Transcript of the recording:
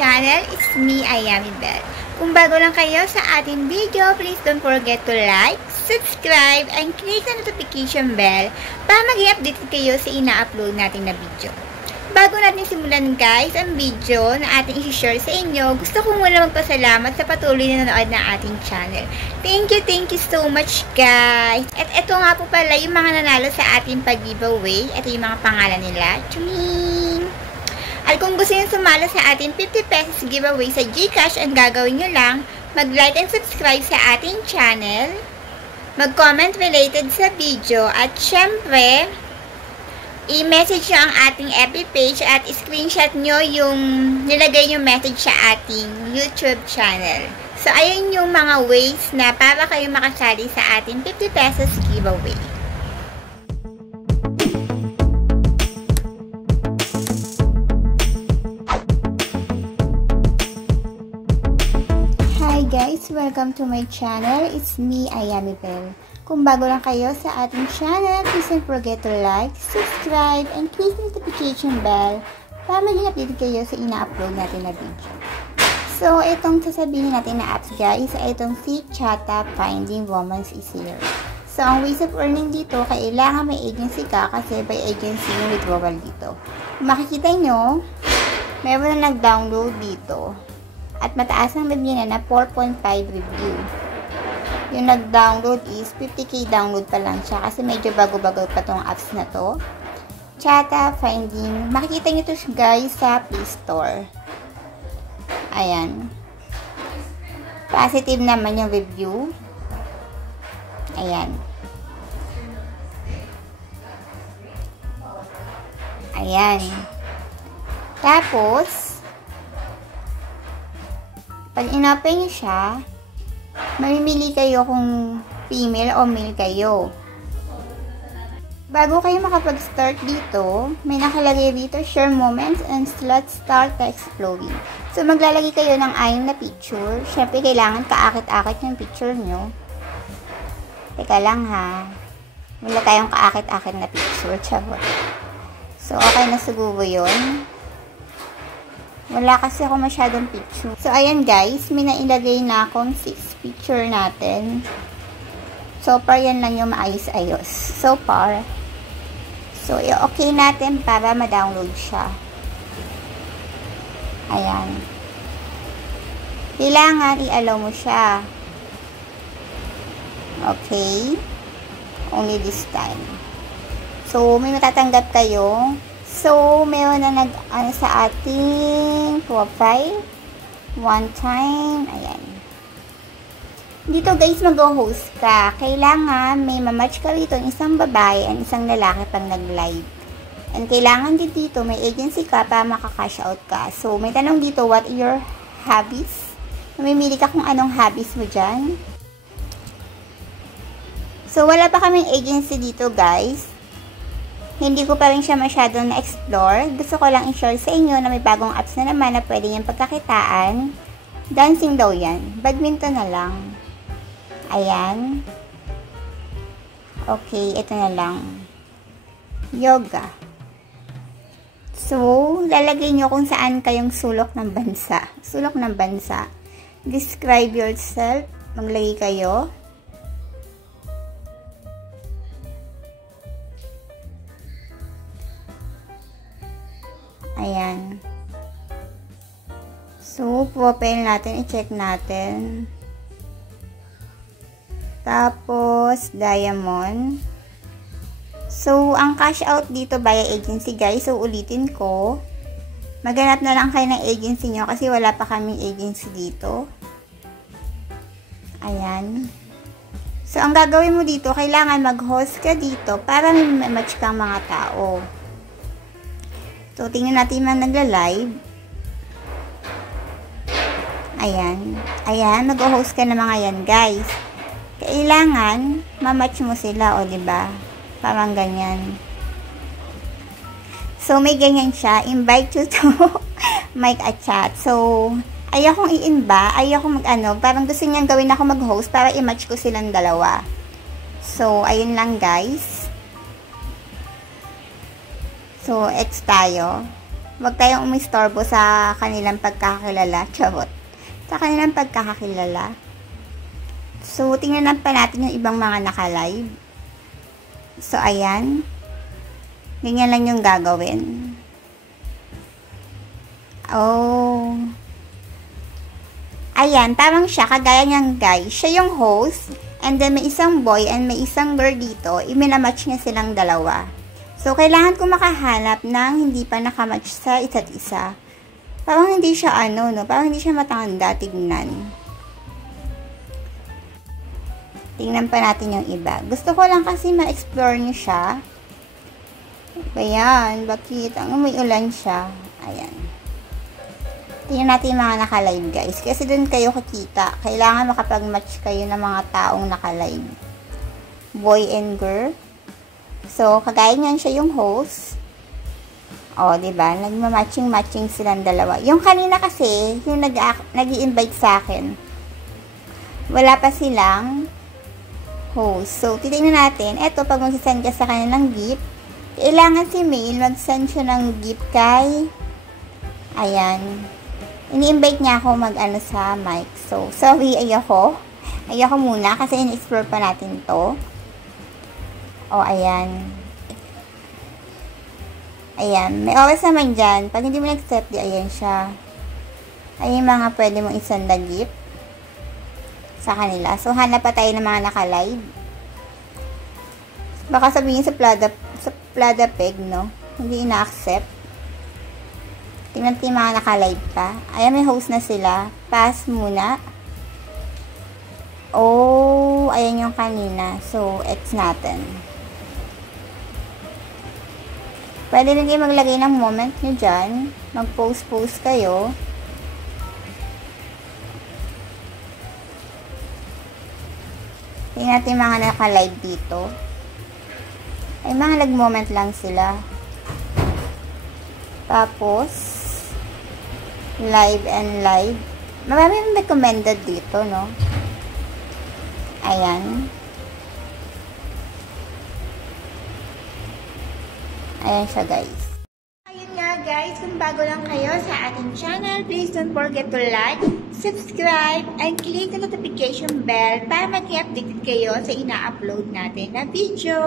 channel. It's me, Ayami Bell. Kung bago lang kayo sa ating video, please don't forget to like, subscribe, and click the notification bell para mag-i-update kayo sa ina-upload natin na video. Bago natin simulan guys ang video na ating isi-share sa inyo, gusto ko muna magpasalamat sa patuloy na nanonood ng ating channel. Thank you so much guys! At ito nga po pala yung mga nanalo sa ating pag-giveaway. Ito yung mga pangalan nila. Tchuming! At kung gusto nyo sumalo sa ating 50 pesos giveaway sa GCash, ang gagawin nyo lang, mag-like and subscribe sa ating channel, mag-comment related sa video, at syempre, i-message nyo ang ating FB page at screenshot nyo yung nilagay nyo message sa ating YouTube channel. So, ayun yung mga ways na para kayo makasali sa ating 50 pesos giveaway. Hi guys! Welcome to my channel. It's me, Ayami Bell. Kung bago lang kayo sa ating channel, please don't forget to like, subscribe, and click the notification bell para maging updated kayo sa ina-upload natin na video. So, itong sasabihin natin na apps guys, ay itong si Chata Finding Woman's Easier. So, ang ways of earning dito, kailangan may agency ka kasi by agency yung withdrawal dito. Kung makikita nyo, meron na nag-download dito. At mataas ang review na 4.5 review. Yung nag-download is 50k download pa lang siya kasi medyo bago-bago pa tong apps na to. Chata Finding. Makikita nyo to guys sa Play Store. Ayan. Positive naman yung review. Ayan. Ayan. Tapos, pag in-open nyo siya, mamimili kayo kung female o male kayo. Bago kayo makapag-start dito, may nakalagay dito, share moments and let start text flowing. So, maglalagay kayo ng 6 na picture. Syempre, kailangan kaakit-akit yung picture nyo. Teka lang ha. Wala tayong kaakit-akit na picture. Chabot. So, okay na siguro yun. Wala kasi ako masyadong picture. So, ayan guys, may nailagay na akong 6 picture natin. So far, yan lang yung maayos-ayos. So far. So, i-okay natin para ma-download siya. Ayan. Kailangan i-allow mo siya. Okay. Only this time. So, may matatanggap kayo. So, meron na nag-ano sa ating profile. One time. Ayan. Dito guys, mag-host ka. Kailangan may mamatch ka rito ng isang babae and isang lalaki pang nag-live. And kailangan din dito may agency ka para makakash out ka. So, may tanong dito, what are your hobbies? Mamimili ka kung anong hobbies mo dyan. So, wala pa kaming agency dito guys. Hindi ko pa rin siya masyadong na-explore. Gusto ko lang i-share sa inyo na may bagong apps na naman na pwede yung pagkakitaan. Dancing daw yan. Badminton na lang. Ayan. Okay, ito na lang. Yoga. So, lalagay nyo kung saan kayong sulok ng bansa. Sulok ng bansa. Describe yourself. Maglagay kayo. Ayan. So, profile natin, i-check natin. Tapos, diamond. So, ang cash out dito via agency guys. So, ulitin ko. Maghanap na lang kayo ng agency nyo kasi wala pa kaming agency dito. Ayan. So, ang gagawin mo dito, kailangan mag-host ka dito para may match kang mga tao. So, tingnan natin yung nagla-live. Ayan. Ayan, nag-host ka ng mga yan, guys. Kailangan, ma-match mo sila, o diba? Parang ganyan. So, may ganyan siya. Invite you to make a chat. So, ayokong ayokong mag-ano. Parang gusto niyang gawin ako mag-host para i-match ko silang dalawa. So, ayun lang, guys. So, X tayo. Huwag tayong umistorbo sa kanilang pagkakilala. Charot. Sa kanilang pagkakakilala. So, tingnan pa natin yung ibang mga naka-live. So, ayan. Ganyan lang yung gagawin. Oh. Ayan, parang siya. Kagaya niyang guys. Siya yung host. And then, may isang boy and may isang girl dito. Iminamatch niya silang dalawa. So, kailangan ko makahanap ng hindi pa nakamatch sa isa't isa. Parang hindi siya no? Parang hindi siya matanda tignan. Tingnan pa natin yung iba. Gusto ko lang kasi ma-explore niyo siya. Ayan, bakit? Ang may ulan siya. Ayan. Tingnan natin yung mga naka-live guys. Kasi dun kayo kakita. Kailangan makapag-match kayo ng mga taong naka-live. Boy and girl. So, kagaya niyan siya yung host. O, diba? Nagma-matching-matching silang dalawa. Yung kanina kasi, yung nag-i-invite sa akin, wala pa silang host. So, titignan natin. Eto, pag mag-send ka sa kanya ng gift, kailangan si Mail mag-send siya ng gift kay, ayan, ini-invite niya ako mag-ano sa mic. So, sorry, ayoko muna kasi in-explore pa natin to. O, ayan. Ayan. May oras naman dyan. Pag hindi mo na-accept, di ayan siya. Ayan yung mga pwede mong isend na gift sa kanila. So, hanap pa tayo ng mga naka-live. Baka sabihin sa Plada Peg, no? Hindi ina-accept. Tingnan natin yung mga naka-live pa. Ayan, may host na sila. Pass muna. Oh, ayan yung kanina. So, X natin. Pwede rin kayo maglagay ng moment nyo dyan. Mag-post kayo. Tingnan natin yung mga naka-live dito. Ay, mga nag-moment lang sila. Tapos, live and live. Marami yung recommended dito, no? Ayan. Ayan siya, guys. Ayun nga, guys. Kung bago lang kayo sa ating channel, please don't forget to like, subscribe, and click the notification bell para mag-update kayo sa ina-upload natin na video.